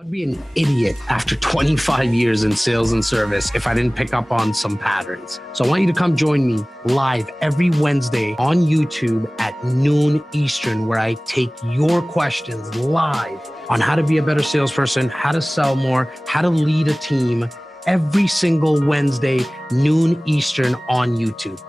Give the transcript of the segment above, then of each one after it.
I'd be an idiot after 25 years in sales and service if I didn't pick up on some patterns. So I want you to come join me live every Wednesday on YouTube at noon Eastern, where I take your questions live on how to be a better salesperson, how to sell more, how to lead a team, every single Wednesday, noon Eastern on YouTube.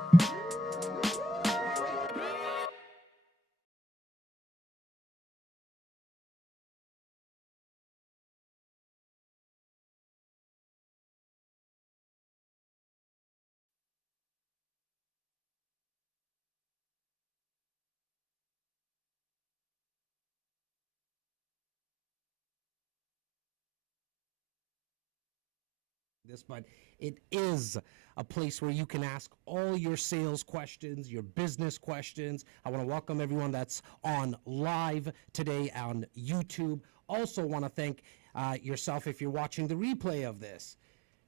But it is a place where you can ask all your sales questions, your business questions. I want to welcome everyone that's on live today on YouTube. Also want to thank yourself if you're watching the replay of this.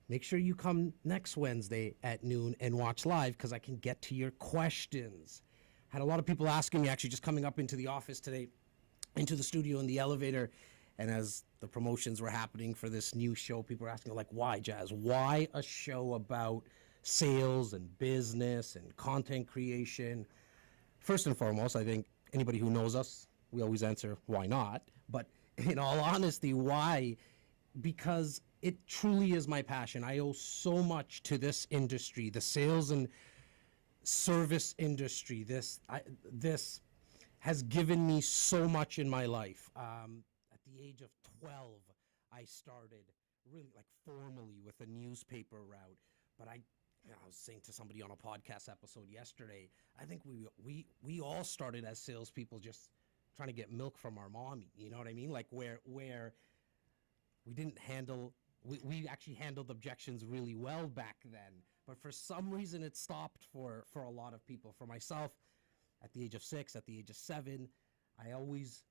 Make sure you come next Wednesday at noon and watch live, because I can get to your questions. Had a lot of people asking me, actually just coming up into the office today, into the studio in the elevator, and as the promotions were happening for this new show, people were asking, like, why, Jazz? Why a show about sales and business and content creation? First and foremost, I think anybody who knows us, we always answer, why not? But in all honesty, why? Because it truly is my passion. I owe so much to this industry, the sales and service industry. This has given me so much in my life. At the age of 12, I started really like formally with a newspaper route. But I was saying to somebody on a podcast episode yesterday, I think we all started as salespeople, just trying to get milk from our mommy. You know what I mean? Like where we didn't handle, we actually handled objections really well back then. But for some reason, it stopped for a lot of people. For myself, at the age of 6, at the age of 7, I always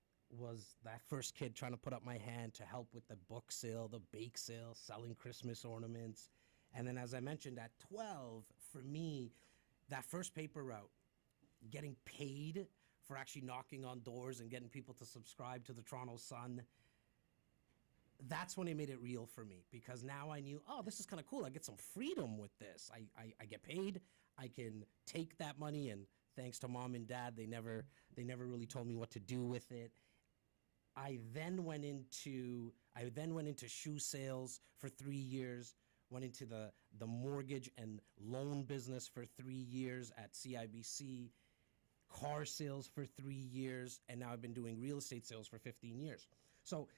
was that first kid trying to put up my hand to help with the book sale, the bake sale, selling Christmas ornaments. And then, as I mentioned, at 12, for me, that first paper route, getting paid for actually knocking on doors and getting people to subscribe to the Toronto Sun, that's when it made it real for me, because now I knew, oh, this is kind of cool. I get some freedom with this. I get paid. I can take that money, and thanks to mom and dad, they never really told me what to do with it. I then went into shoe sales for 3 years, went into the mortgage and loan business for 3 years at CIBC, car sales for 3 years, and now I've been doing real estate sales for 15 years. So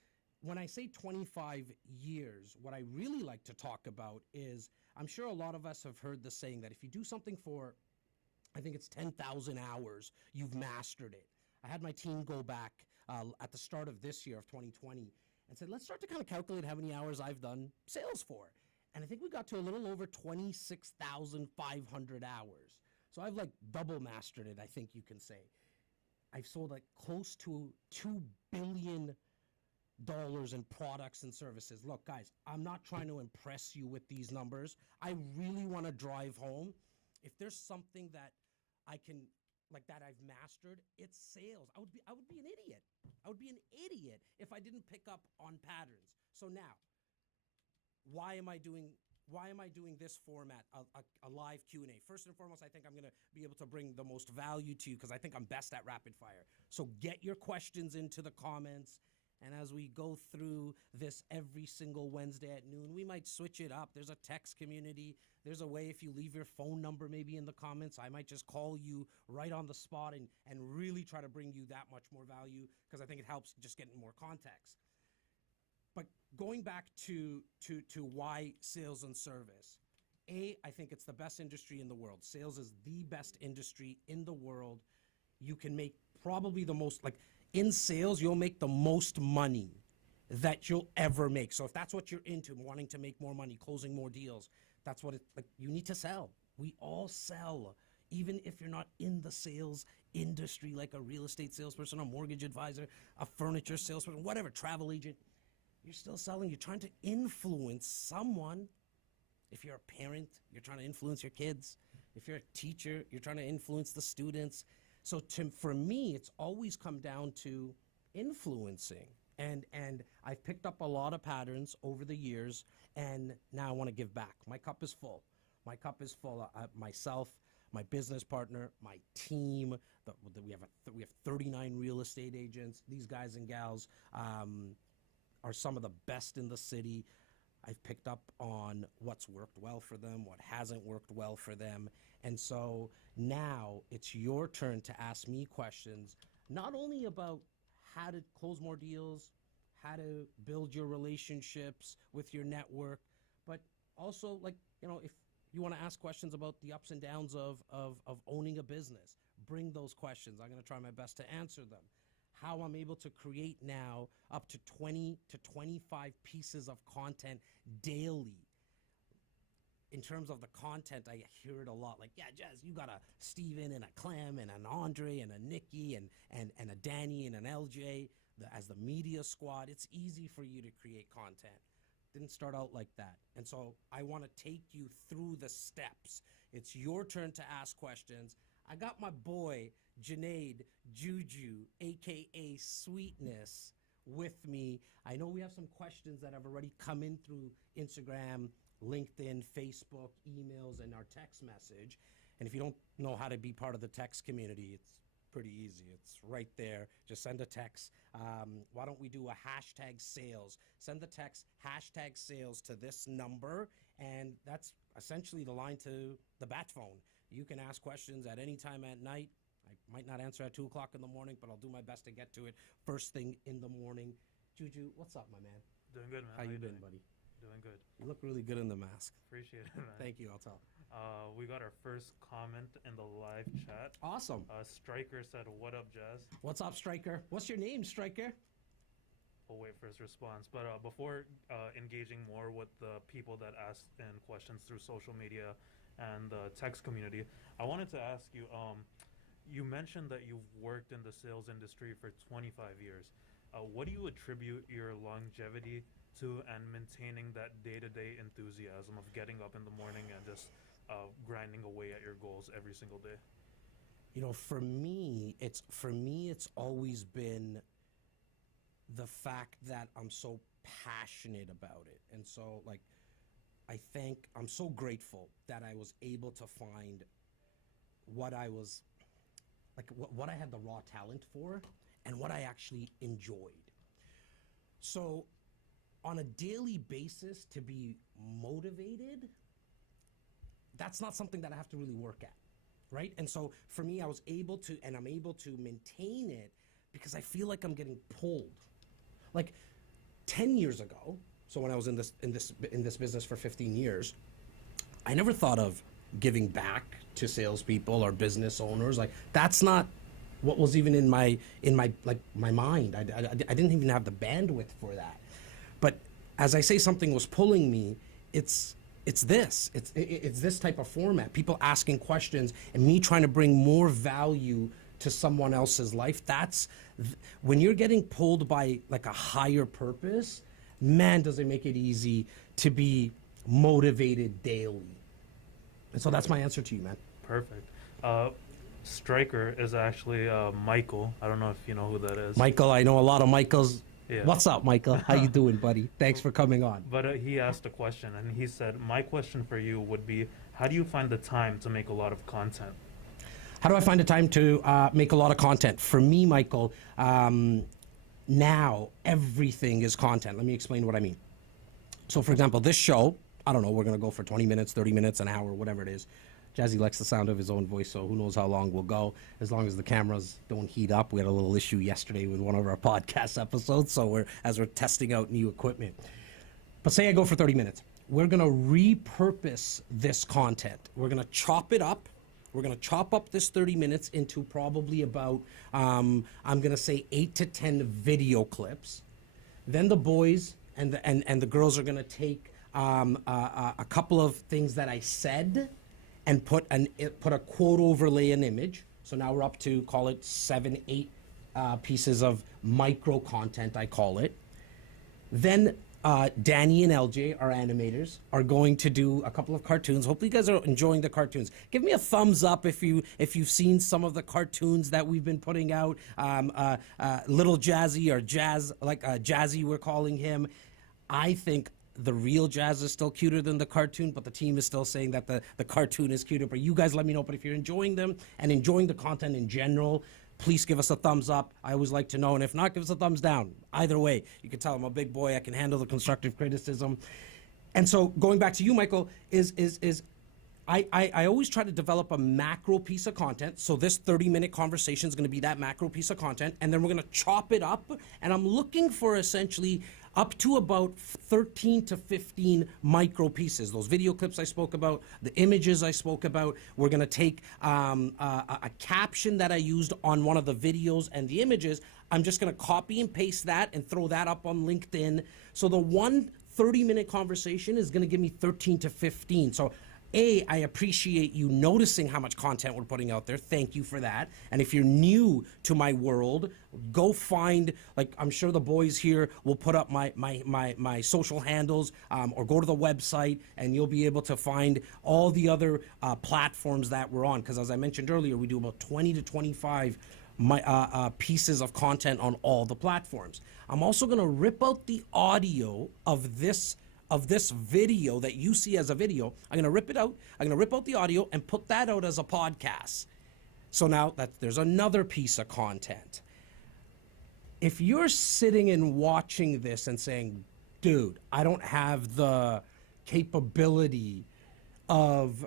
when I say 25 years, what I really like to talk about is, I'm sure a lot of us have heard the saying that if you do something for, I think it's 10,000 hours, you've mastered it. I had my team go back at the start of this year of 2020 and said, let's start to kind of calculate how many hours I've done sales for. And I think we got to a little over 26,500 hours. So I've like double mastered it, I think you can say. I've sold like close to $2 billion in products and services. Look, guys, I'm not trying to impress you with these numbers. I really want to drive home. If there's something that I can, like that I've mastered, it's sales. I would be an idiot. I would be an idiot if I didn't pick up on patterns. So now, why am I doing this format, a live Q&A? First and foremost, I think I'm going to be able to bring the most value to you, because I think I'm best at rapid fire. So get your questions into the comments. And as we go through this every single Wednesday at noon, we might switch it up. There's a text community. There's a way, if you leave your phone number maybe in the comments, I might just call you right on the spot and really try to bring you that much more value, because I think it helps just getting more context. But going back to why sales and service, I think it's the best industry in the world. Sales is the best industry in the world. You can make probably the most, like, in sales, you'll make the most money that you'll ever make. So if that's what you're into, wanting to make more money, closing more deals, that's what like, you need to sell. We all sell. Even if you're not in the sales industry, like a real estate salesperson, a mortgage advisor, a furniture salesperson, whatever, travel agent, you're still selling. You're trying to influence someone. If you're a parent, you're trying to influence your kids. If you're a teacher, you're trying to influence the students. So for me, it's always come down to influencing. And I've picked up a lot of patterns over the years, and now I want to give back. My cup is full. My cup is full. Myself, my business partner, my team. We have 39 real estate agents. These guys and gals are some of the best in the city. I've picked up on what's worked well for them, what hasn't worked well for them. And so now it's your turn to ask me questions, not only about how to close more deals, how to build your relationships with your network, but also, like, you know, if you want to ask questions about the ups and downs of owning a business, bring those questions. I'm going to try my best to answer them. How I'm able to create now up to 20 to 25 pieces of content daily. In terms of the content, I hear it a lot. Like, yeah, Jazz, you got a Steven and a Clem and an Andre and a Nikki and a Dani and an Elljae as the media squad. It's easy for you to create content. Didn't start out like that. And so I want to take you through the steps. It's your turn to ask questions. I got my boy, Junaid Juju, AKA Sweetness, with me. I know we have some questions that have already come in through Instagram, LinkedIn, Facebook, emails, and our text message. And if you don't know how to be part of the text community, it's pretty easy. It's right there. Just send a text. Why don't we do a hashtag sales? Send the text hashtag sales to this number, and that's essentially the line to the bat phone. You can ask questions at any time at night. I might not answer at 2 o'clock in the morning, but I'll do my best to get to it first thing in the morning. Juju, what's up, my man? Doing good, man. How you been, buddy? Doing good. You look really good in the mask. Appreciate it, man. Thank you, I'll tell. We got our first comment in the live chat. Awesome. Striker said, "What up, Jazz?" What's up, Striker? What's your name, Striker? We'll wait for his response. But before engaging more with the people that asked in questions through social media and the text community, I wanted to ask you, you mentioned that you've worked in the sales industry for 25 years. What do you attribute your longevity to and maintaining that day-to-day enthusiasm of getting up in the morning and just grinding away at your goals every single day? You know, for me, it's always been the fact that I'm so passionate about it. And so, like, I'm so grateful that I was able to find what I was, like, what I had the raw talent for and what I actually enjoyed. So on a daily basis, to be motivated, that's not something that I have to really work at, right? And so for me, I was able to, and I'm able to maintain it because I feel like I'm getting pulled. Like 10 years ago, so when I was in this business for 15 years, I never thought of giving back to salespeople or business owners. Like, that's not what was even in my mind. I didn't even have the bandwidth for that. But as I say, something was pulling me. It's this type of format. People asking questions and me trying to bring more value to someone else's life. That's when you're getting pulled by like a higher purpose. Man, does it make it easy to be motivated daily. And so that's my answer to you, man. Perfect. Striker is actually Michael. I don't know if you know who that is. Michael, I know a lot of Michaels. Yeah. What's up, Michael? How you doing, buddy? Thanks for coming on. But he asked a question, and he said, my question for you would be, how do you find the time to make a lot of content? How do I find the time to make a lot of content? For me, Michael, now everything is content. Let me explain what I mean. So, for example, this show, I don't know, we're going to go for 20 minutes, 30 minutes, an hour, whatever it is. Jazzy likes the sound of his own voice, so who knows how long we'll go, as long as the cameras don't heat up. We had a little issue yesterday with one of our podcast episodes, so we're testing out new equipment. But say I go for 30 minutes. We're going to repurpose this content. We're going to chop it up. We're going to chop up this 30 minutes into probably about, I'm going to say 8 to 10 video clips. Then the boys and the girls are going to take a couple of things that I said and put a quote overlay an image. So now we're up to, call it 7, 8 pieces of micro content, I call it. Then Dani and Elljae, our animators, are going to do a couple of cartoons. Hopefully, you guys are enjoying the cartoons. Give me a thumbs up if you've seen some of the cartoons that we've been putting out. Little Jazzy or Jazz, like Jazzy, we're calling him. I think the real Jazz is still cuter than the cartoon, but the team is still saying that the cartoon is cuter. But you guys let me know. But if you're enjoying them and enjoying the content in general, please give us a thumbs up. I always like to know. And if not, give us a thumbs down. Either way, you can tell I'm a big boy. I can handle the constructive criticism. And so going back to you, Michael, I always try to develop a macro piece of content. So this 30-minute conversation is going to be that macro piece of content. And then we're going to chop it up. And I'm looking for essentially up to about 13 to 15 micro pieces. Those video clips I spoke about, the images I spoke about. We're going to take a caption that I used on one of the videos and the images. I'm just going to copy and paste that and throw that up on LinkedIn. So the one 30-minute conversation is going to give me 13 to 15. So I appreciate you noticing how much content we're putting out there. Thank you for that. And if you're new to my world, go find, like, I'm sure the boys here will put up my social handles, or go to the website and you'll be able to find all the other platforms that we're on. Because as I mentioned earlier, we do about 20 to 25 pieces of content on all the platforms. I'm also going to rip out the audio of this video that you see as a video. I'm going to rip it out. I'm going to rip out the audio and put that out as a podcast. So now there's another piece of content. If you're sitting and watching this and saying, dude, I don't have the capability of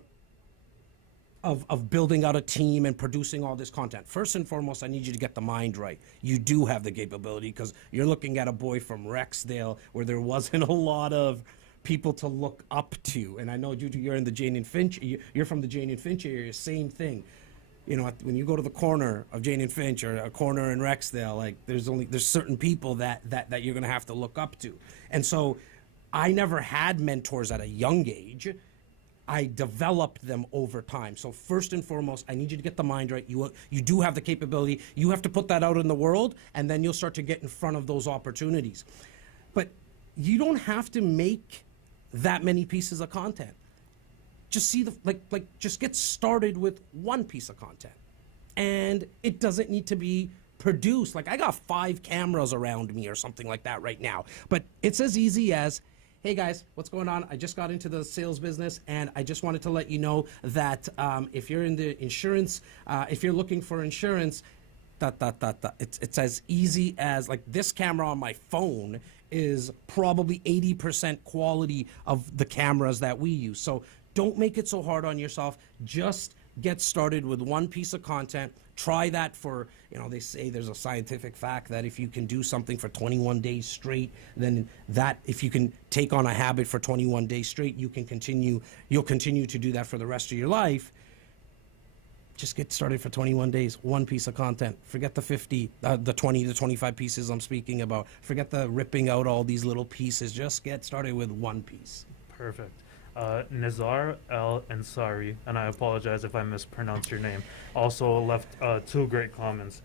building out a team and producing all this content. First and foremost, I need you to get the mind right. You do have the capability because you're looking at a boy from Rexdale where there wasn't a lot of people to look up to. And I know, Juju, you're in the Jane and Finch. You're from the Jane and Finch area. Same thing. You know, when you go to the corner of Jane and Finch or a corner in Rexdale, like there's certain people that you're going to have to look up to. And so I never had mentors at a young age. I developed them over time. So first and foremost, I need you to get the mind right. You do have the capability. You have to put that out in the world, and then you'll start to get in front of those opportunities. But you don't have to make that many pieces of content. Just see just get started with one piece of content. And it doesn't need to be produced. Like, I got 5 cameras around me or something like that right now. But it's as easy as, hey guys, what's going on? I just got into the sales business, and I just wanted to let you know that if you're in the insurance, if you're looking for insurance, it's as easy as, like, this camera on my phone is probably 80% quality of the cameras that we use. So don't make it so hard on yourself. Just get started with one piece of content. Try that for, they say there's a scientific fact that if you can do something for 21 days straight, then if you can take on a habit for 21 days straight, you'll continue to do that for the rest of your life. Just get started for 21 days, one piece of content. Forget the 20 to 25 pieces I'm speaking about. Forget the ripping out all these little pieces. Just get started with one piece. Perfect. Nizar El Ansari, and I apologize if I mispronounced your name, also left 2 great comments.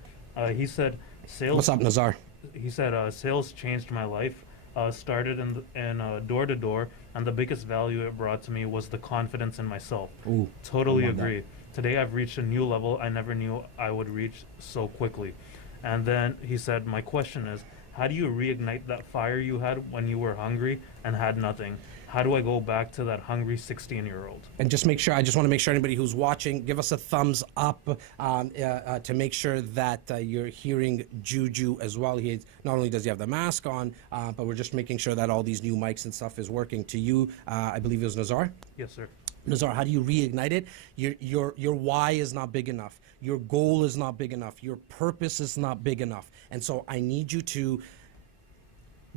He said, "Sales." What's up, Nizar? He said, "Sales changed my life. Started in door to door, and the biggest value it brought to me was the confidence in myself." Ooh, totally agree. Today I've reached a new level I never knew I would reach so quickly. And then he said, "My question is, how do you reignite that fire you had when you were hungry and had nothing? How do I go back to that hungry 16-year-old? And just make sure, I just want to make sure anybody who's watching, give us a thumbs up to make sure that you're hearing Juju as well. Not only does he have the mask on, but we're just making sure that all these new mics and stuff is working. To you, I believe it was Nazar? Yes, sir. Nazar, how do you reignite it? Your why is not big enough. Your goal is not big enough. Your purpose is not big enough. And so I need you to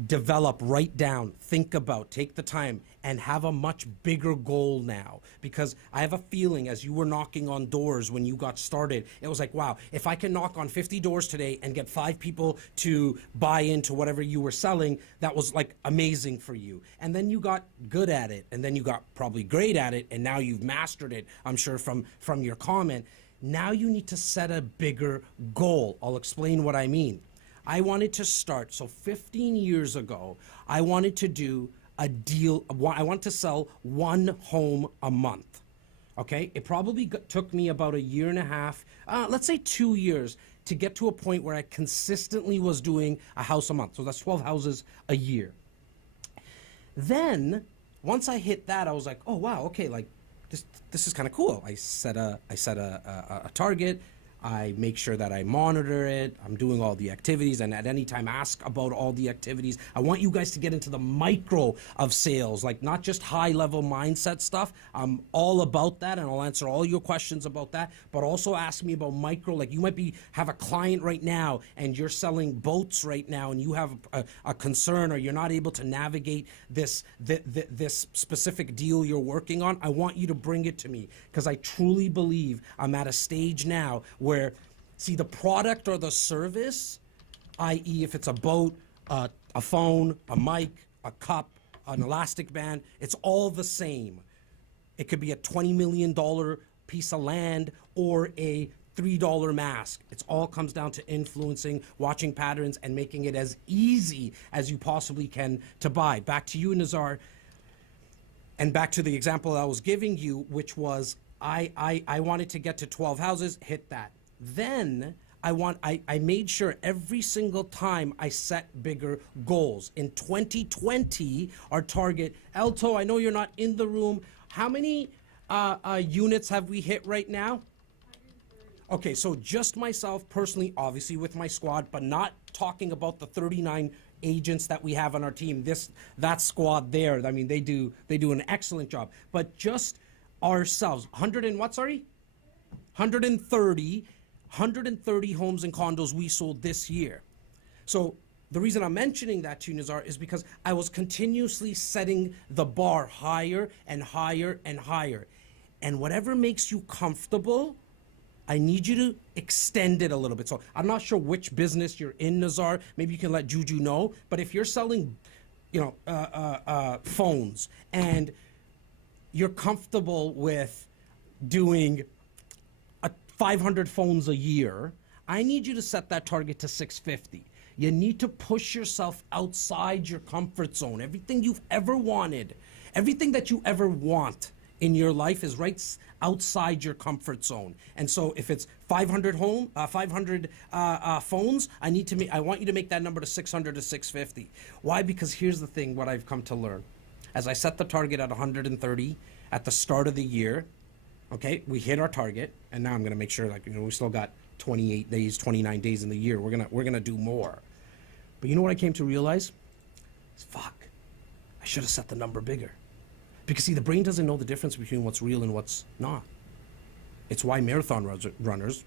develop, write down, think about, take the time, and have a much bigger goal now. Because I have a feeling, as you were knocking on doors when you got started, it was like, wow, if I can knock on 50 doors today and get 5 people to buy into whatever you were selling, that was like amazing for you. And then you got good at it, and then you got probably great at it, and now you've mastered it, I'm sure from your comment. Now you need to set a bigger goal. I'll explain what I mean. I wanted to start. So 15 years ago, I wanted to do a deal. I want to sell one home a month. Okay, it probably took me about a year and a half, let's say 2 years, to get to a point where I consistently was doing a house a month. So that's 12 houses a year. Then once I hit that, I was like, oh wow, okay, like this is kind of cool. I set a target. I make sure that I monitor it. I'm doing all the activities, and at any time ask about all the activities. I want you guys to get into the micro of sales, like not just high level mindset stuff. I'm all about that, and I'll answer all your questions about that, but also ask me about micro. Like you might have a client right now and you're selling boats right now, and you have a concern, or you're not able to navigate this specific deal you're working on. I want you to bring it to me, because I truly believe I'm at a stage now where, see, the product or the service, i.e. if it's a boat, a phone, a mic, a cup, an elastic band, it's all the same. It could be a $20 million piece of land or a $3 mask. It all comes down to influencing, watching patterns, and making it as easy as you possibly can to buy. Back to you, Nazar, and back to the example I was giving you, which was I wanted to get to 12 houses, hit that. Then I made sure every single time I set bigger goals. In 2020, our target, Elto, I know you're not in the room. How many units have we hit right now? 130. Okay, so just myself personally, obviously with my squad, but not talking about the 39 agents that we have on our team. That squad there, I mean, they do an excellent job. But just ourselves, 130 homes and condos we sold this year. So the reason I'm mentioning that to you, Nazar, is because I was continuously setting the bar higher and higher and higher. And whatever makes you comfortable, I need you to extend it a little bit. So I'm not sure which business you're in, Nazar. Maybe you can let Juju know. But if you're selling, phones, and you're comfortable with doing 500 phones a year, I need you to set that target to 650. You need to push yourself outside your comfort zone. Everything you've ever wanted, everything that you ever want in your life is right outside your comfort zone. And so if it's 500 phones, I want you to make that number to 600 to 650. Why? Because here's the thing, what I've come to learn. As I set the target at 130 at the start of the year, okay, we hit our target, and now I'm going to make sure, we still got 28 days, 29 days in the year. We're gonna do more. But you know what I came to realize? Fuck, I should have set the number bigger. Because see, the brain doesn't know the difference between what's real and what's not. It's why marathon runners,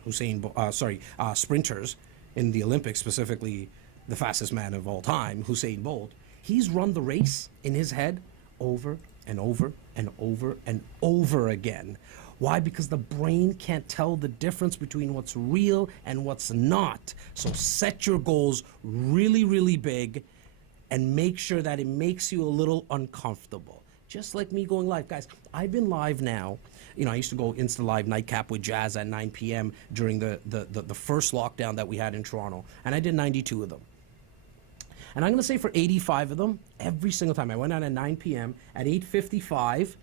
sprinters in the Olympics, specifically the fastest man of all time, Usain Bolt, he's run the race in his head over and over and over and over again. Why? Because the brain can't tell the difference between what's real and what's not. So set your goals really, really big, and make sure that it makes you a little uncomfortable. Just like me going live. Guys, I've been live now. I used to go Insta Live nightcap with JAS at 9 p.m. during the first lockdown that we had in Toronto. And I did 92 of them. And I'm going to say for 85 of them, every single time I went out at 9 p.m., at 8:55,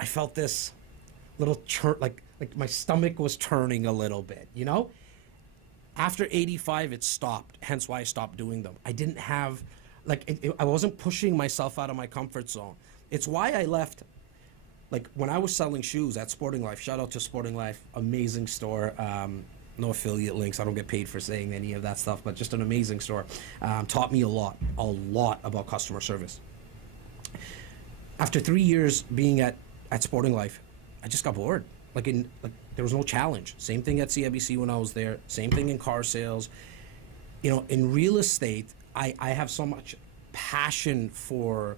I felt this little like my stomach was turning a little bit, After 85, it stopped, hence why I stopped doing them. I didn't have, I wasn't pushing myself out of my comfort zone. It's why I left, when I was selling shoes at Sporting Life, shout out to Sporting Life, amazing store. No affiliate links. I don't get paid for saying any of that stuff, but just an amazing store. Taught me a lot about customer service. After 3 years being at Sporting Life, I just got bored. There was no challenge. Same thing at CIBC when I was there. Same thing in car sales. In real estate, I have so much passion for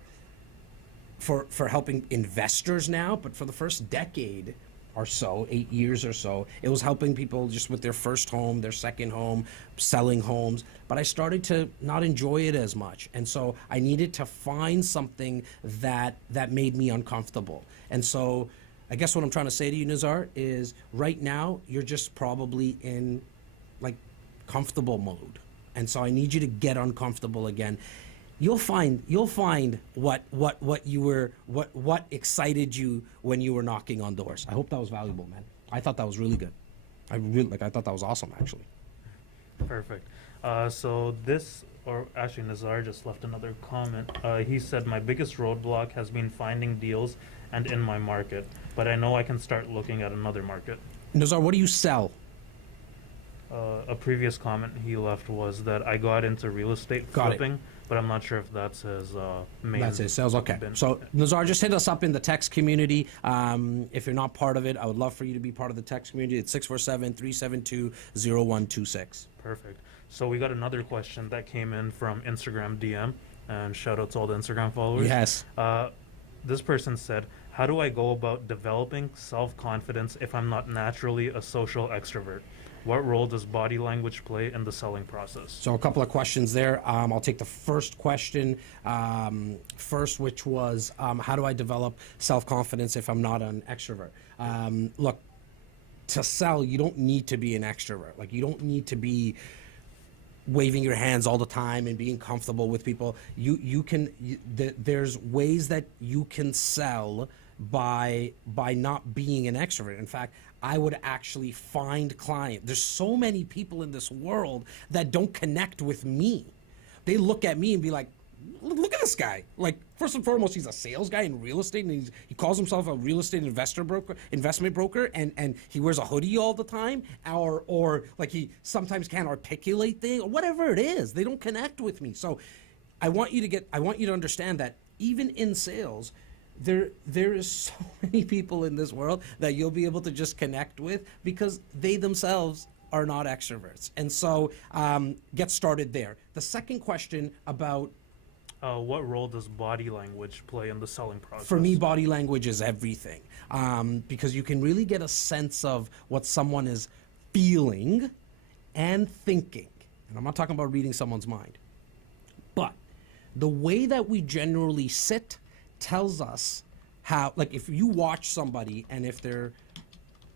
helping investors now, but for the first decade or so, 8 years or so, it was helping people just with their first home, their second home, selling homes. But I started to not enjoy it as much. And so I needed to find something that made me uncomfortable. And so I guess what I'm trying to say to you, Nazar, is right now you're just probably in comfortable mode. And so I need you to get uncomfortable again. You'll find what excited you when you were knocking on doors. I hope that was valuable, man. I thought that was really good. I thought that was awesome, actually. Perfect. So this, or actually Nazar just left another comment. He said, my biggest roadblock has been finding deals and in my market, but I know I can start looking at another market. Nazar, what do you sell? A previous comment he left was that I got into real estate flipping, but I'm not sure if that's his main. That's his sales. Okay. So Nazar, just hit us up in the text community. If you're not part of it, I would love for you to be part of the text community. It's 647-372-0126. Perfect. So we got another question that came in from Instagram DM, and shout out to all the Instagram followers. Yes. This person said, how do I go about developing self-confidence if I'm not naturally a social extrovert? What role does body language play in the selling process? So a couple of questions there. I'll take the first question first, which was, how do I develop self-confidence if I'm not an extrovert? Look, to sell, you don't need to be an extrovert. Like, you don't need to be waving your hands all the time and being comfortable with people. There's ways that you can sell by not being an extrovert. In fact, I would actually find clients. There's so many people in this world that don't connect with me. They look at me and be like, look at this guy. Like, first and foremost, he's a sales guy in real estate, and he calls himself a real estate investment broker, and he wears a hoodie all the time, or like he sometimes can't articulate things, or whatever it is. They don't connect with me. So I want you to understand that even in sales, there is so many people in this world that you'll be able to just connect with because they themselves are not extroverts. And so get started there. The second question about what role does body language play in the selling process? For me, body language is everything, because you can really get a sense of what someone is feeling and thinking. And I'm not talking about reading someone's mind, but the way that we generally sit tells us how, like, if you watch somebody and if their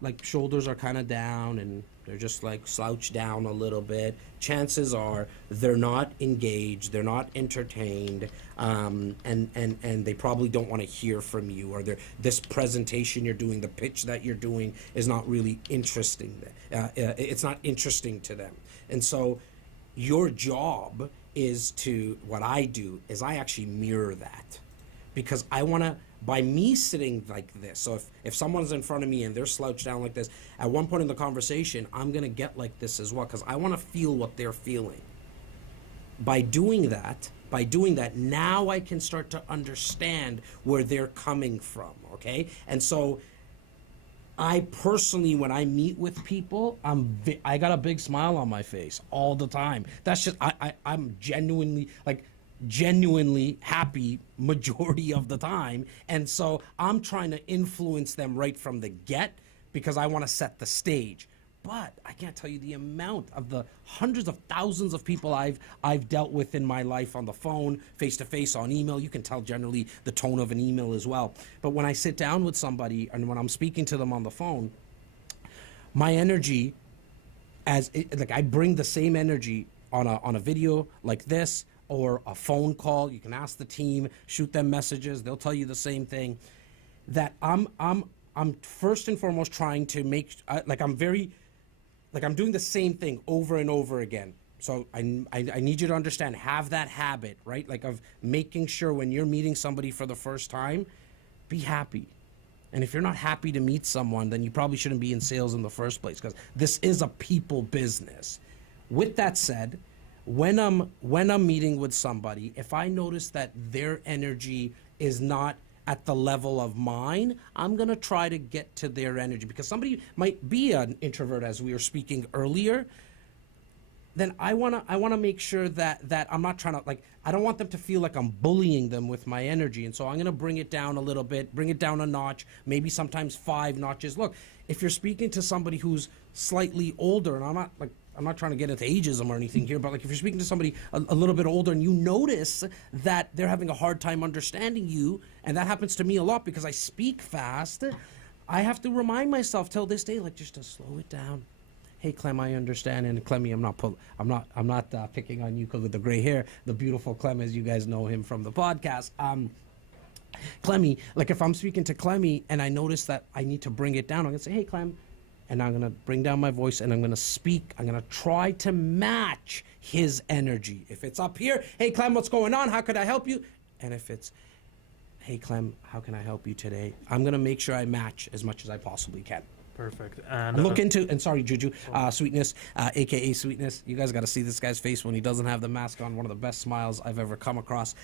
like shoulders are kind of down and they're just like slouched down a little bit, chances are they're not engaged, they're not entertained, and they probably don't want to hear from you, or this presentation you're doing, the pitch that you're doing is not really interesting. It's not interesting to them. And so your job is to, what I do is I actually mirror that. Because I want to, by me sitting like this, so if someone's in front of me and they're slouched down like this, at one point in the conversation, I'm going to get like this as well, because I want to feel what they're feeling. By doing that, now I can start to understand where they're coming from, okay? And so I personally, when I meet with people, I got a big smile on my face all the time. That's just, I'm genuinely happy majority of the time, and so I'm trying to influence them right from the get because I want to set the stage. But I can't tell you the amount of the hundreds of thousands of people I've dealt with in my life, on the phone, face to face, on email. You can tell generally the tone of an email as well. But when I sit down with somebody and when I'm speaking to them on the phone, my energy, I bring the same energy on a video like this, or a phone call. You can ask the team, shoot them messages, they'll tell you the same thing. That I'm first and foremost trying to make, I'm doing the same thing over and over again. So I need you to understand, have that habit, right? Like, of making sure when you're meeting somebody for the first time, be happy. And if you're not happy to meet someone, then you probably shouldn't be in sales in the first place, because this is a people business. With that said, when I'm meeting with somebody, if I notice that their energy is not at the level of mine, I'm gonna try to get to their energy, because somebody might be an introvert, as we were speaking earlier. Then I wanna make sure that I'm not trying to, like, I don't want them to feel like I'm bullying them with my energy, and so I'm gonna bring it down a little bit, bring it down a notch, maybe sometimes 5 notches. Look, if you're speaking to somebody who's slightly older, and I'm not trying to get into ageism or anything here, but like, if you're speaking to somebody a little bit older and you notice that they're having a hard time understanding you, and that happens to me a lot because I speak fast, I have to remind myself till this day, like, just to slow it down. hey Clem, I understand, and Clemmy, I'm not picking on you because with the gray hair, the beautiful Clem, as you guys know him from the podcast. Clemmy, like if I'm speaking to Clemmy and I notice that I need to bring it down, I'm gonna say, hey Clem, and I'm gonna bring down my voice and I'm gonna speak. I'm gonna try to match his energy. If it's up here, hey Clem, what's going on? How could I help you? And if it's, hey Clem, how can I help you today? I'm gonna make sure I match as much as I possibly can. Perfect. And Look into, and sorry, Juju, Sweetness, aka Sweetness. You guys got to see this guy's face when he doesn't have the mask on. One of the best smiles I've ever come across.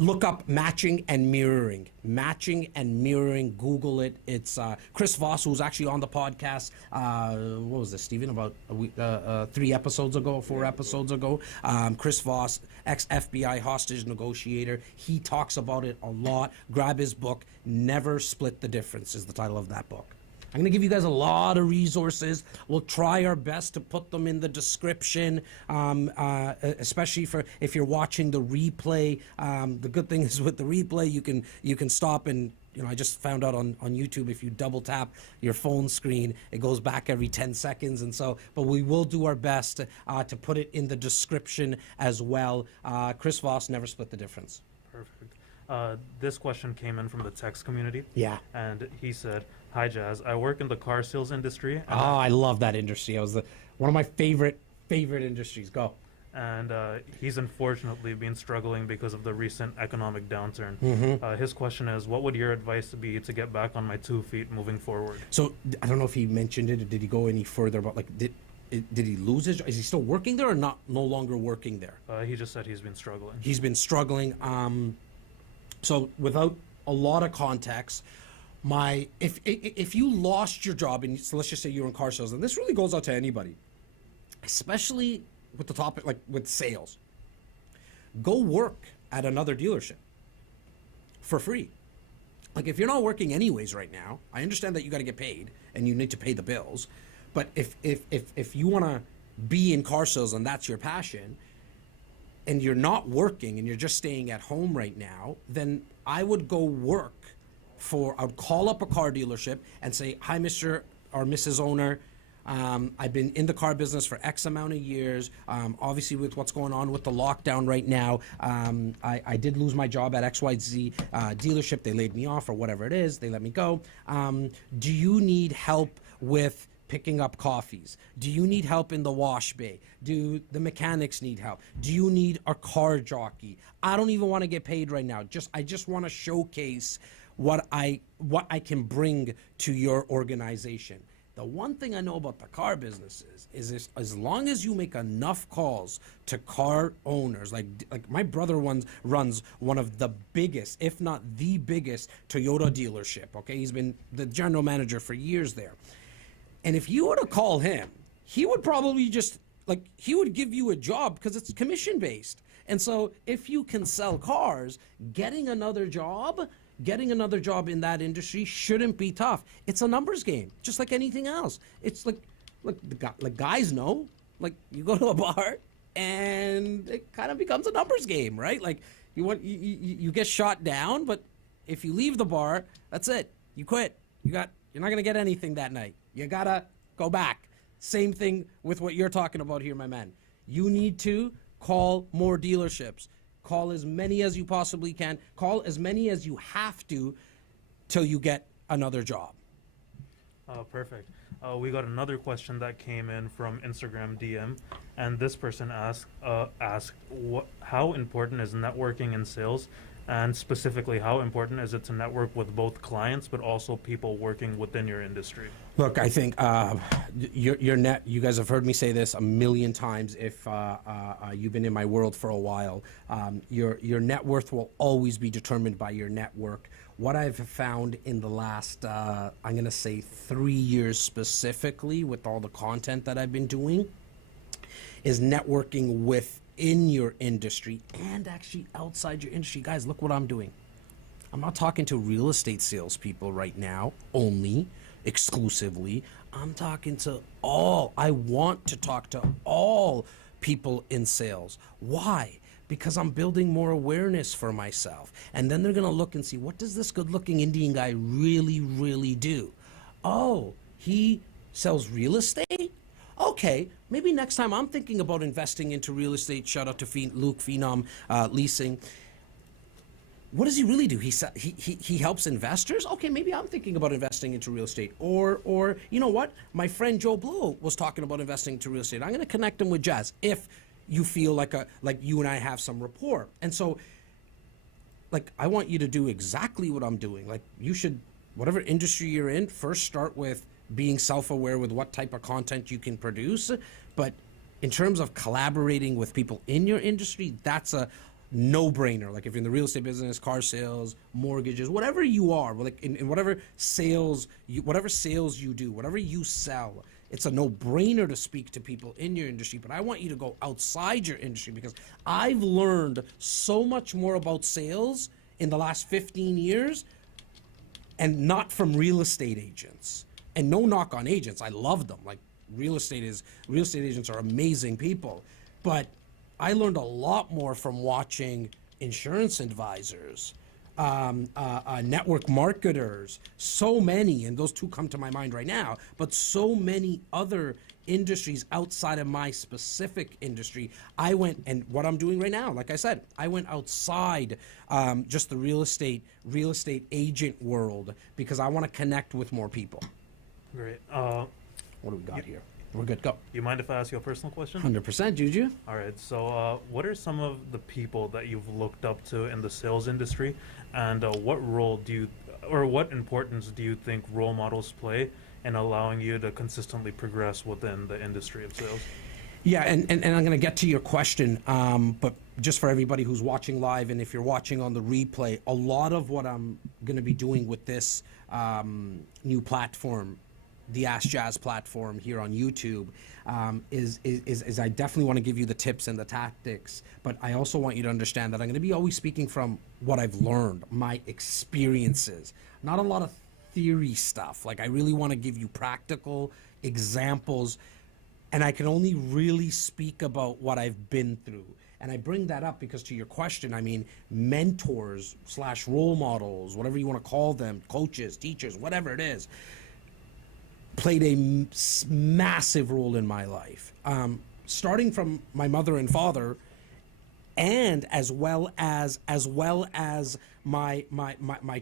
Look up matching and mirroring. Matching and mirroring. Google it. It's Chris Voss, who's actually on the podcast. What was this, Stephen? About a week, 3 episodes ago, 4 episodes ago. Chris Voss, ex-FBI hostage negotiator. He talks about it a lot. Grab his book. Never Split the Difference is the title of that book. I'm going to give you guys a lot of resources. We'll try our best to put them in the description, especially for if you're watching the replay. The good thing is with the replay, you can stop and, I just found out on YouTube, if you double tap your phone screen, it goes back every 10 seconds. And so, but we will do our best to put it in the description as well. Chris Voss, Never Split the Difference. Perfect. This question came in from the text community. Yeah. And he said, hi, Jazz. I work in the car sales industry. Oh, I love that industry. It was one of my favorite industries. Go. And he's unfortunately been struggling because of the recent economic downturn. His question is, what would your advice be to get back on my 2 feet moving forward? So I don't know if he mentioned it or did he go any further about, like, did he lose his, is he still working there or no longer working there? He just said he's been struggling. He's been struggling. So without a lot of context, if you lost your job, and so let's just say you're in car sales, and this really goes out to anybody, especially with the topic, like with sales, go work at another dealership for free. Like if you're not working anyways right now, I understand that you got to get paid and you need to pay the bills, but if you want to be in car sales and that's your passion, and you're not working and you're just staying at home right now, then I would go work I would call up a car dealership and say, hi, Mr. or Mrs. Owner. I've been in the car business for X amount of years. Obviously, with what's going on with the lockdown right now, I did lose my job at XYZ dealership. They laid me off or whatever it is. They let me go. Do you need help with picking up coffees? Do you need help in the wash bay? Do the mechanics need help? Do you need a car jockey? I don't even want to get paid right now. I just want to showcase what I can bring to your organization. The one thing I know about the car business is as long as you make enough calls to car owners, like my brother runs one of the biggest, if not the biggest, Toyota dealership. Okay, he's been the general manager for years there. And if you were to call him, he would probably he would give you a job because it's commission based. And so if you can sell cars, getting another job in that industry shouldn't be tough. It's a numbers game, just like anything else. It's like guys know, like you go to a bar and it kind of becomes a numbers game, right? Like you get shot down, but if you leave the bar, that's it. You quit. You're not gonna get anything that night. You gotta go back. Same thing with what you're talking about here, my man. You need to call more dealerships. Call as many as you possibly can. Call as many as you have to till you get another job. Perfect. We got another question that came in from Instagram DM, and this person asked, how important is networking in sales, and specifically, how important is it to network with both clients but also people working within your industry? Look, I think you guys have heard me say this a million times if you've been in my world for a while. Your net worth will always be determined by your network. What I've found in the last, I'm going to say 3 years specifically with all the content that I've been doing, is networking within your industry and actually outside your industry. Guys, look what I'm doing. I'm not talking to real estate salespeople right now only, exclusively. I'm talking to all. I want to talk to all people in sales. Why? Because I'm building more awareness for myself. And then they're going to look and see, what does this good-looking Indian guy really, really do? Oh, he sells real estate. Okay, maybe next time I'm thinking about investing into real estate. Shout out to Luke Phenom Leasing. What does he really do? He helps investors. Okay, maybe I'm thinking about investing into real estate. Or you know what? My friend Joe Blow was talking about investing into real estate. I'm going to connect him with JAS if you feel like you and I have some rapport. And so, like, I want you to do exactly what I'm doing. Like, you should, whatever industry you're in, first start with being self-aware with what type of content you can produce. But in terms of collaborating with people in your industry, that's a no-brainer. Like if you're in the real estate business, car sales, mortgages, whatever you are, like in whatever sales you do, whatever you sell, it's a no-brainer to speak to people in your industry. But I want you to go outside your industry, because I've learned so much more about sales in the last 15 years, and not from real estate agents. And no knock on agents, I love them. Like real estate agents are amazing people, but I learned a lot more from watching insurance advisors, network marketers, so many, and those two come to my mind right now, but so many other industries outside of my specific industry. I went, and what I'm doing right now, like I said, I went outside just the real estate agent world, because I want to connect with more people. Great. What do we got here? We're good. Go. You mind if I ask you a personal question? 100%, Juju. All right. So, what are some of the people that you've looked up to in the sales industry, and what importance do you think role models play in allowing you to consistently progress within the industry of sales? Yeah, and I'm going to get to your question, but just for everybody who's watching live, and if you're watching on the replay, a lot of what I'm going to be doing with this new platform, the Ask Jazz platform here on YouTube, is I definitely want to give you the tips and the tactics, but I also want you to understand that I'm going to be always speaking from what I've learned, my experiences, not a lot of theory stuff. Like I really want to give you practical examples, and I can only really speak about what I've been through. And I bring that up because, to your question, I mean, mentors / role models, whatever you want to call them, coaches, teachers, whatever it is, played a massive role in my life, starting from my mother and father, and as well as my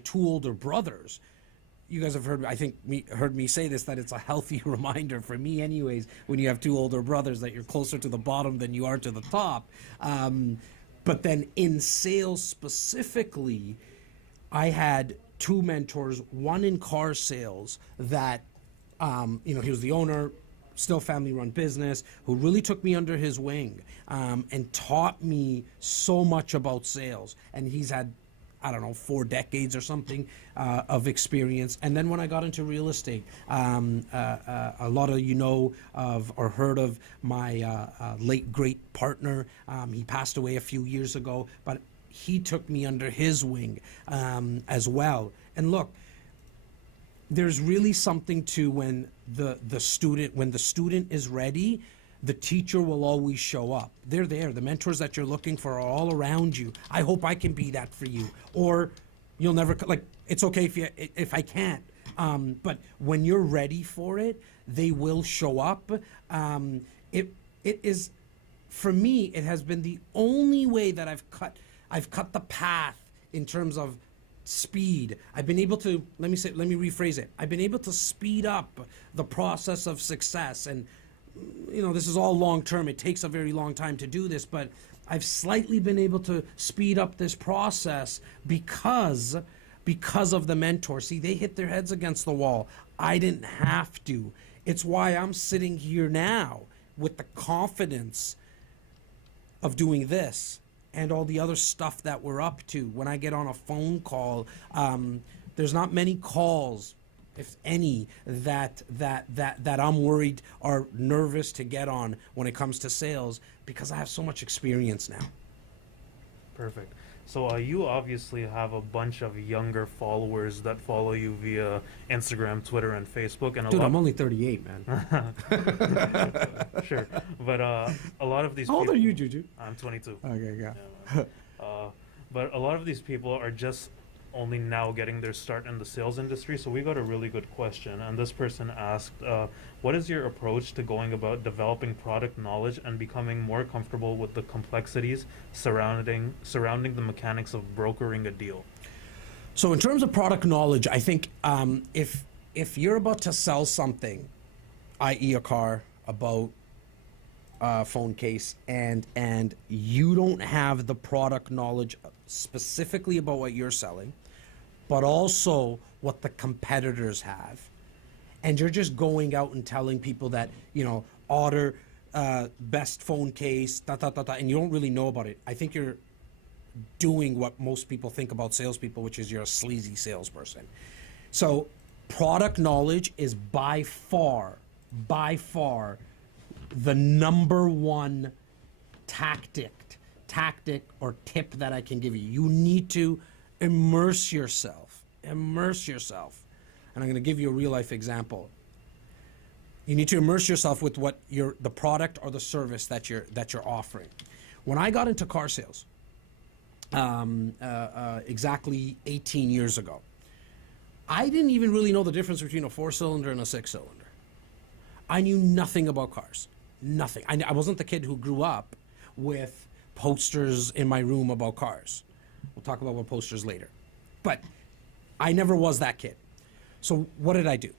two older brothers. You guys have heard me say this, that it's a healthy reminder for me, anyways, when you have two older brothers, that you're closer to the bottom than you are to the top. But then in sales specifically, I had two mentors, one in car sales that. He was the owner, still family-run business, who really took me under his wing and taught me so much about sales. And he's had, 4 decades or something of experience. And then when I got into real estate, a lot of you know of or heard of my late great partner. He passed away a few years ago, but he took me under his wing as well. And look, there's really something to when the student is ready, the teacher will always show up. They're there. The mentors that you're looking for are all around you. I hope I can be that for you. Or you'll never, like, it's okay if I can't. But when you're ready for it, they will show up. It is, for me, it has been the only way that I've cut the path in terms of speed. I've been able to, let me rephrase it. I've been able to speed up the process of success. And, this is all long term. It takes a very long time to do this, but I've slightly been able to speed up this process because of the mentor. See, they hit their heads against the wall. I didn't have to. It's why I'm sitting here now with the confidence of doing this and all the other stuff that we're up to. When I get on a phone call, there's not many calls, if any, that I'm worried or nervous to get on when it comes to sales, because I have so much experience now. Perfect. So you obviously have a bunch of younger followers that follow you via Instagram, Twitter, and Facebook. And I'm only 38, man. Sure. But a lot of these How old people, are you, Juju? I'm 22. Okay, yeah. But a lot of these people are just only now getting their start in the sales industry. So we got a really good question, and this person asked, what is your approach to going about developing product knowledge and becoming more comfortable with the complexities surrounding the mechanics of brokering a deal? So in terms of product knowledge, I think if you're about to sell something, i.e. a car, a boat, a phone case, and you don't have the product knowledge specifically about what you're selling, but also what the competitors have, and you're just going out and telling people that, order best phone case, and you don't really know about it, I think you're doing what most people think about salespeople, which is you're a sleazy salesperson. So product knowledge is by far the number one tactic or tip that I can give you. You need to immerse yourself. And I'm going to give you a real life example. You need to immerse yourself with what the product or the service that you're offering. When I got into car sales, exactly 18 years ago, I didn't even really know the difference between a 4-cylinder and a 6-cylinder. I knew nothing about cars. Nothing. I wasn't the kid who grew up with posters in my room about cars. We'll talk about what posters later. But I never was that kid. So what did I do?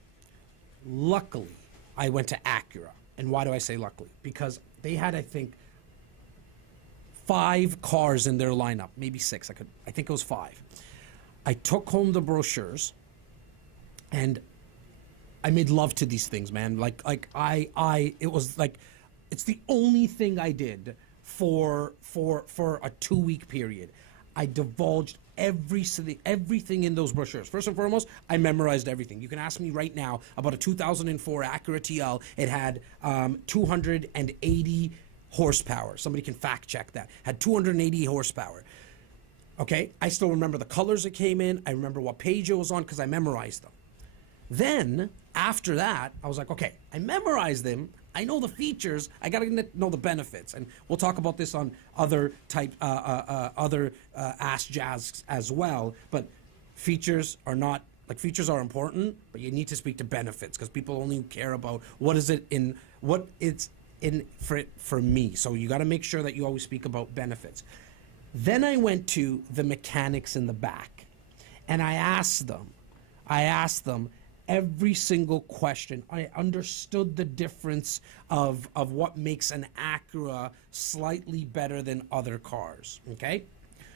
Luckily, I went to Acura. And why do I say luckily? Because they had, I think, 5 cars in their lineup, maybe 6. I think it was 5. I took home the brochures, and I made love to these things, man. It was like, it's the only thing I did for a 2-week period. I divulged everything in those brochures. First and foremost, I memorized everything. You can ask me right now about a 2004 Acura TL. It had 280 horsepower. Somebody can fact check that. Had 280 horsepower. Okay, I still remember the colors it came in. I remember what page it was on because I memorized them. Then, after that, I was like, okay, I memorized them. I know the features. I got to know the benefits. And we'll talk about this on other Ask JAS as well. But features are important, but you need to speak to benefits because people only care about what it's in for me. So you got to make sure that you always speak about benefits. Then I went to the mechanics in the back, and I asked them every single question. I understood the difference of what makes an Acura slightly better than other cars, okay?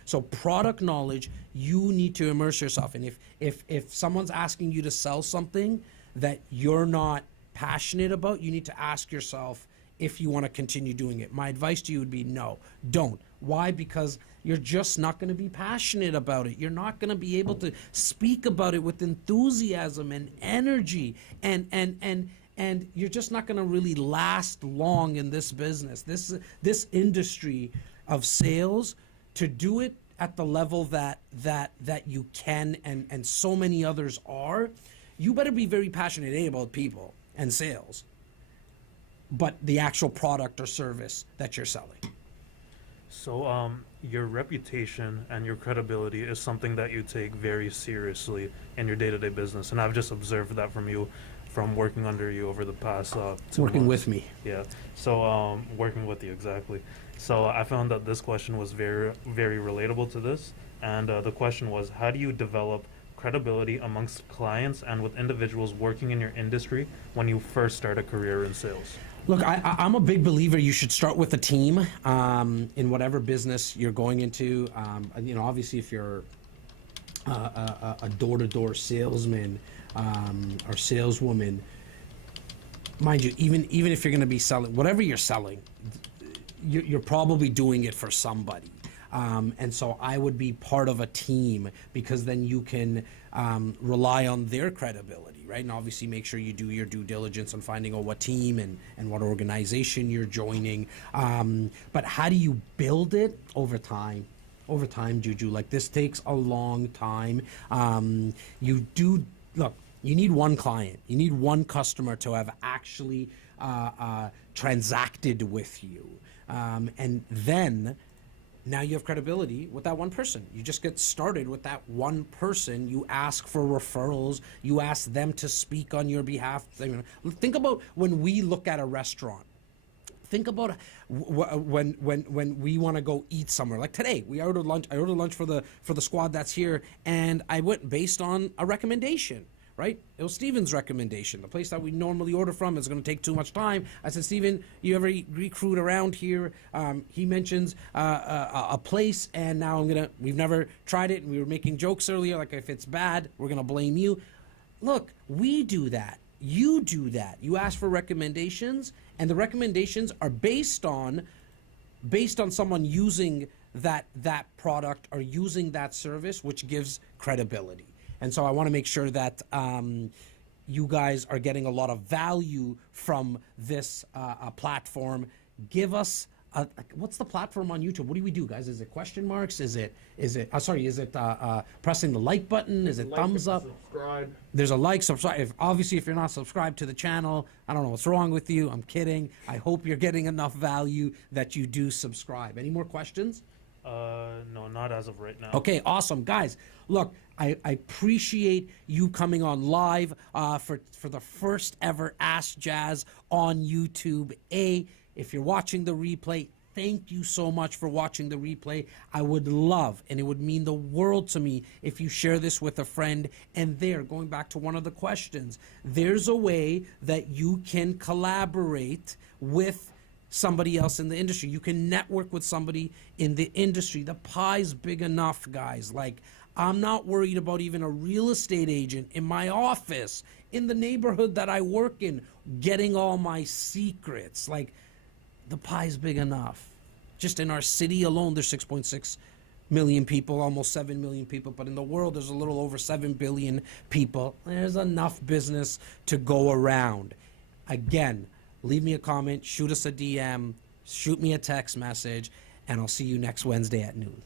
So product knowledge, you need to immerse yourself. And if someone's asking you to sell something that you're not passionate about, you need to ask yourself if you want to continue doing it. My advice to you would be no, don't. Why? Because you're just not going to be passionate about it. You're not going to be able to speak about it with enthusiasm and energy, and you're just not going to really last long in this business. This industry of sales, to do it at the level that you can, and so many others are, you better be very passionate about people and sales, but the actual product or service that you're selling. So your reputation and your credibility is something that you take very seriously in your day-to-day business, and I've just observed that from you, from working under you over the past 2 Working months. with me. Yeah. So working with you, exactly. So I found that this question was very, very relatable to this, and the question was, how do you develop credibility amongst clients and with individuals working in your industry when you first start a career in sales? Look, I'm a big believer you should start with a team in whatever business you're going into. Obviously, if you're a door-to-door salesman or saleswoman, mind you, even if you're going to be selling whatever you're selling, you're probably doing it for somebody. And so I would be part of a team, because then you can rely on their credibility, right? And obviously make sure you do your due diligence on finding out what team and what organization you're joining. But how do you build it? Over time, Juju. Like, this takes a long time. You need one client. You need one customer to have actually transacted with you. And then Now you have credibility with that one person. You just get started with that one person. You ask for referrals. You ask them to speak on your behalf. I mean, think about when we look at a restaurant. Think about when we want to go eat somewhere. Like today, we ordered lunch. I ordered lunch for the squad that's here, and I went based on a recommendation. Right? It was Steven's recommendation. The place that we normally order from is going to take too much time. I said, Steven, you ever eat Greek food around here? He mentions a place, and now we've never tried it, and we were making jokes earlier, like if it's bad, we're going to blame you. Look, we do that. You do that. You ask for recommendations, and the recommendations are based on someone using that product or using that service, which gives credibility. And so I want to make sure that you guys are getting a lot of value from this platform. Give us what's the platform on YouTube? What do we do, guys? Is it question marks? Is it pressing the like button? Is it thumbs up? Subscribe. There's a like, subscribe. Obviously, if you're not subscribed to the channel, I don't know what's wrong with you. I'm kidding. I hope you're getting enough value that you do subscribe. Any more questions? No, not as of right now. Okay, awesome. Guys, look, I appreciate you coming on live for the first ever Ask Jazz on YouTube. If you're watching the replay, thank you so much for watching the replay. I would love, and it would mean the world to me if you share this with a friend. And going back to one of the questions, there's a way that you can collaborate with somebody else in the industry. You can network with somebody in the industry. The pie's big enough, guys. Like, I'm not worried about even a real estate agent in my office, in the neighborhood that I work in, getting all my secrets. Like, the pie's big enough. Just in our city alone, there's 6.6 million people, almost 7 million people. But in the world, there's a little over 7 billion people. There's enough business to go around. Again, leave me a comment, shoot us a DM, shoot me a text message, and I'll see you next Wednesday at noon.